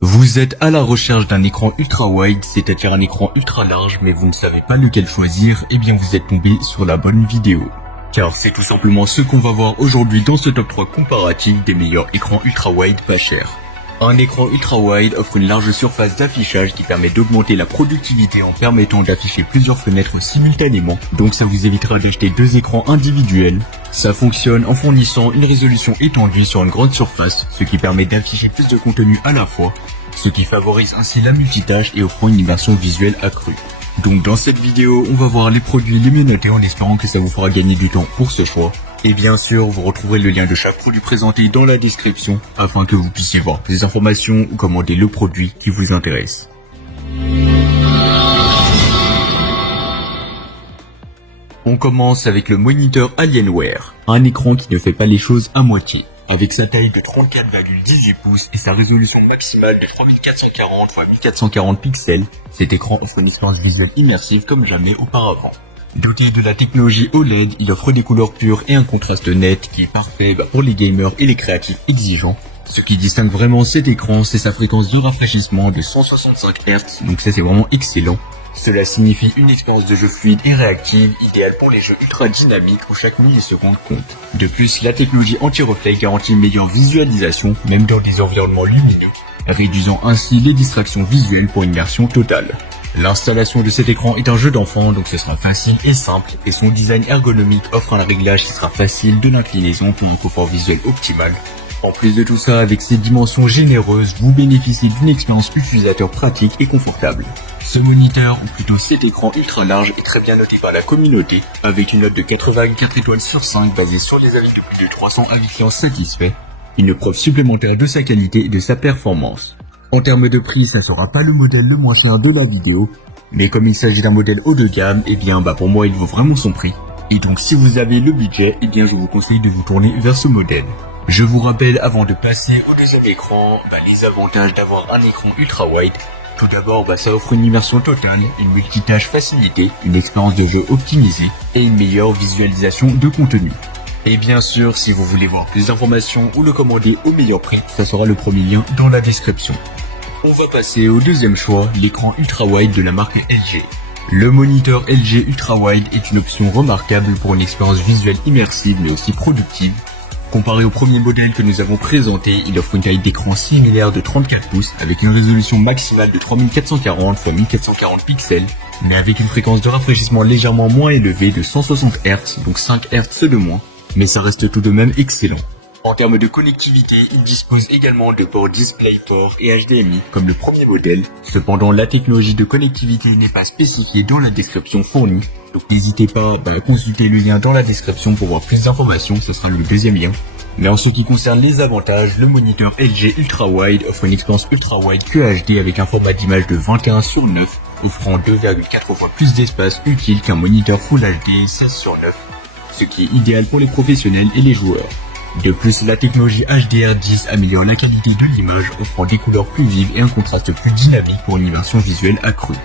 Vous êtes à la recherche d'un écran ultra wide, c'est-à-dire un écran ultra large, mais vous ne savez pas lequel choisir, eh bien vous êtes tombé sur la bonne vidéo. Car c'est tout simplement ce qu'on va voir aujourd'hui dans ce top 3 comparatif des meilleurs écrans ultra wide pas chers. Un écran ultra wide offre une large surface d'affichage qui permet d'augmenter la productivité en permettant d'afficher plusieurs fenêtres simultanément, donc ça vous évitera d'acheter deux écrans individuels. Ça fonctionne en fournissant une résolution étendue sur une grande surface, ce qui permet d'afficher plus de contenu à la fois, ce qui favorise ainsi la multitâche et offrant une immersion visuelle accrue. Donc dans cette vidéo, on va voir les produits les mieux notés en espérant que ça vous fera gagner du temps pour ce choix. Et bien sûr, vous retrouverez le lien de chaque produit présenté dans la description afin que vous puissiez voir des informations ou commander le produit qui vous intéresse. On commence avec le moniteur Alienware, un écran qui ne fait pas les choses à moitié. Avec sa taille de 34,18 pouces et sa résolution maximale de 3440 x 1440 pixels, cet écran offre une expérience visuelle immersive comme jamais auparavant. Doté de la technologie OLED, il offre des couleurs pures et un contraste net qui est parfait pour les gamers et les créatifs exigeants. Ce qui distingue vraiment cet écran, c'est sa fréquence de rafraîchissement de 165 Hz, donc ça c'est vraiment excellent. Cela signifie une expérience de jeu fluide et réactive, idéale pour les jeux ultra dynamiques où chaque milliseconde compte. De plus, la technologie anti-reflet garantit une meilleure visualisation, même dans des environnements lumineux, réduisant ainsi les distractions visuelles pour une immersion totale. L'installation de cet écran est un jeu d'enfant, donc ce sera facile et simple, et son design ergonomique offre un réglage qui sera facile de l'inclinaison pour un confort visuel optimal. En plus de tout ça, avec ses dimensions généreuses, vous bénéficiez d'une expérience utilisateur pratique et confortable. Ce moniteur, ou plutôt cet écran ultra large, est très bien noté par la communauté, avec une note de 4,4 étoiles sur 5 basée sur les avis de plus de 300 avis clients satisfaits, une preuve supplémentaire de sa qualité et de sa performance. En termes de prix, ça sera pas le modèle le moins cher de la vidéo, mais comme il s'agit d'un modèle haut de gamme, eh bien pour moi il vaut vraiment son prix. Et donc si vous avez le budget, eh bien je vous conseille de vous tourner vers ce modèle. Je vous rappelle avant de passer au deuxième écran, les avantages d'avoir un écran ultra wide. Tout d'abord, ça offre une immersion totale, une multitâche facilitée, une expérience de jeu optimisée et une meilleure visualisation de contenu. Et bien sûr, si vous voulez voir plus d'informations ou le commander au meilleur prix, ça sera le premier lien dans la description. On va passer au deuxième choix, l'écran ultra wide de la marque LG. Le moniteur LG ultra wide est une option remarquable pour une expérience visuelle immersive mais aussi productive. Comparé au premier modèle que nous avons présenté, il offre une taille d'écran similaire de 34 pouces avec une résolution maximale de 3440 x 1440 pixels, mais avec une fréquence de rafraîchissement légèrement moins élevée de 160 Hz, donc 5 Hz de moins, mais ça reste tout de même excellent. En termes de connectivité, il dispose également de ports DisplayPort et HDMI comme le premier modèle. Cependant, la technologie de connectivité n'est pas spécifiée dans la description fournie. Donc n'hésitez pas à consulter le lien dans la description pour voir plus d'informations, ce sera le deuxième lien. Mais en ce qui concerne les avantages, le moniteur LG Ultra Wide offre une expérience Ultra Wide QHD avec un format d'image de 21:9, offrant 2,4 fois plus d'espace utile qu'un moniteur Full HD 16:9, ce qui est idéal pour les professionnels et les joueurs. De plus, la technologie HDR10 améliore la qualité de l'image, offrant des couleurs plus vives et un contraste plus dynamique pour une immersion visuelle accrue.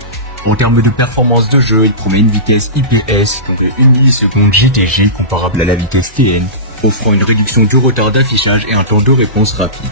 En termes de performance de jeu, il promet une vitesse IPS, donc de 1 milliseconde GTG comparable à la vitesse TN, offrant une réduction du retard d'affichage et un temps de réponse rapide.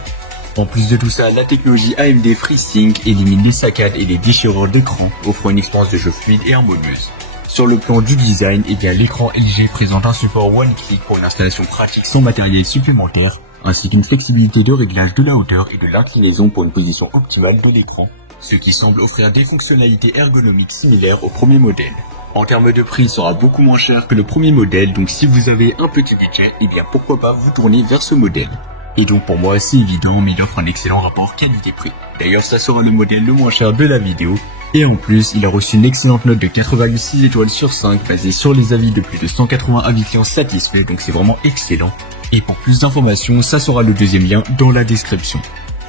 En plus de tout ça, la technologie AMD FreeSync élimine les saccades et les déchirures d'écran, offrant une expérience de jeu fluide et harmonieuse. Sur le plan du design, l'écran LG présente un support one-click pour une installation pratique sans matériel supplémentaire, ainsi qu'une flexibilité de réglage de la hauteur et de l'inclinaison pour une position optimale de l'écran, ce qui semble offrir des fonctionnalités ergonomiques similaires au premier modèle. En termes de prix, il sera beaucoup moins cher que le premier modèle, donc si vous avez un petit budget, pourquoi pas vous tourner vers ce modèle. Et donc pour moi c'est évident, mais il offre un excellent rapport qualité-prix. D'ailleurs ça sera le modèle le moins cher de la vidéo. Et en plus, il a reçu une excellente note de 4,6 étoiles sur 5 basée sur les avis de plus de 180 avis clients satisfaits, donc c'est vraiment excellent. Et pour plus d'informations, ça sera le deuxième lien dans la description.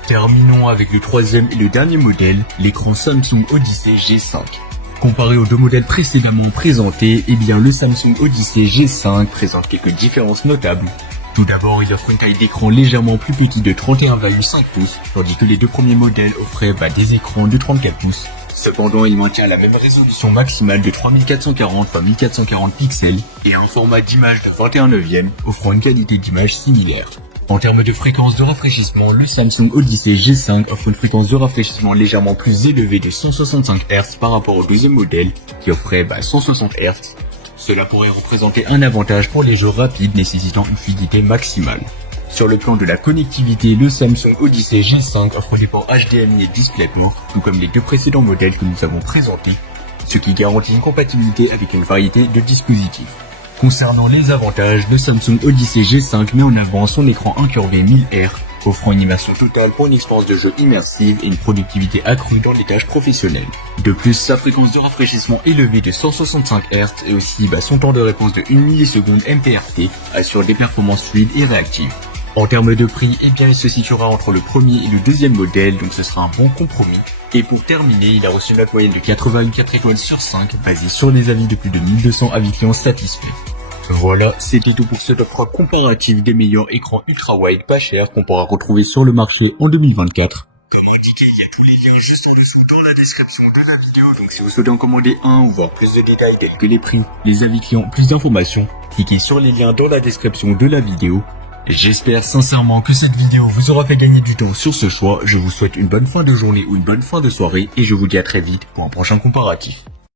Terminons avec le troisième et le dernier modèle, l'écran Samsung Odyssey G5. Comparé aux deux modèles précédemment présentés, le Samsung Odyssey G5 présente quelques différences notables. Tout d'abord, il offre une taille d'écran légèrement plus petite de 31,5 pouces, tandis que les deux premiers modèles offraient des écrans de 34 pouces. Cependant, il maintient la même résolution maximale de 3440 x 1440 pixels et un format d'image de 21/9, offrant une qualité d'image similaire. En termes de fréquence de rafraîchissement, le Samsung Odyssey G5 offre une fréquence de rafraîchissement légèrement plus élevée de 165 Hz par rapport au deuxième modèle qui offrait 160 Hz. Cela pourrait représenter un avantage pour les jeux rapides nécessitant une fluidité maximale. Sur le plan de la connectivité, le Samsung Odyssey G5 offre des ports HDMI et DisplayPort, tout comme les deux précédents modèles que nous avons présentés, ce qui garantit une compatibilité avec une variété de dispositifs. Concernant les avantages, le Samsung Odyssey G5 met en avant son écran incurvé 1000 Hz, offrant une immersion totale pour une expérience de jeu immersive et une productivité accrue dans les tâches professionnelles. De plus, sa fréquence de rafraîchissement élevée de 165 Hz et aussi son temps de réponse de 1 milliseconde MPRT assure des performances fluides et réactives. En termes de prix, il se situera entre le premier et le deuxième modèle, donc ce sera un bon compromis. Et pour terminer, il a reçu une note moyenne de 84 étoiles sur 5, basée sur des avis de plus de 1200 avis clients satisfaits. Voilà, c'était tout pour cette offre comparative des meilleurs écrans ultra-wide pas chers qu'on pourra retrouver sur le marché en 2024. Comme indiqué, il y a tous les liens juste en dessous dans la description de la vidéo, donc si vous souhaitez en commander un ou voir plus de détails tels que les prix, les avis clients, plus d'informations, cliquez sur les liens dans la description de la vidéo. J'espère sincèrement que cette vidéo vous aura fait gagner du temps sur ce choix. Je vous souhaite une bonne fin de journée ou une bonne fin de soirée et je vous dis à très vite pour un prochain comparatif.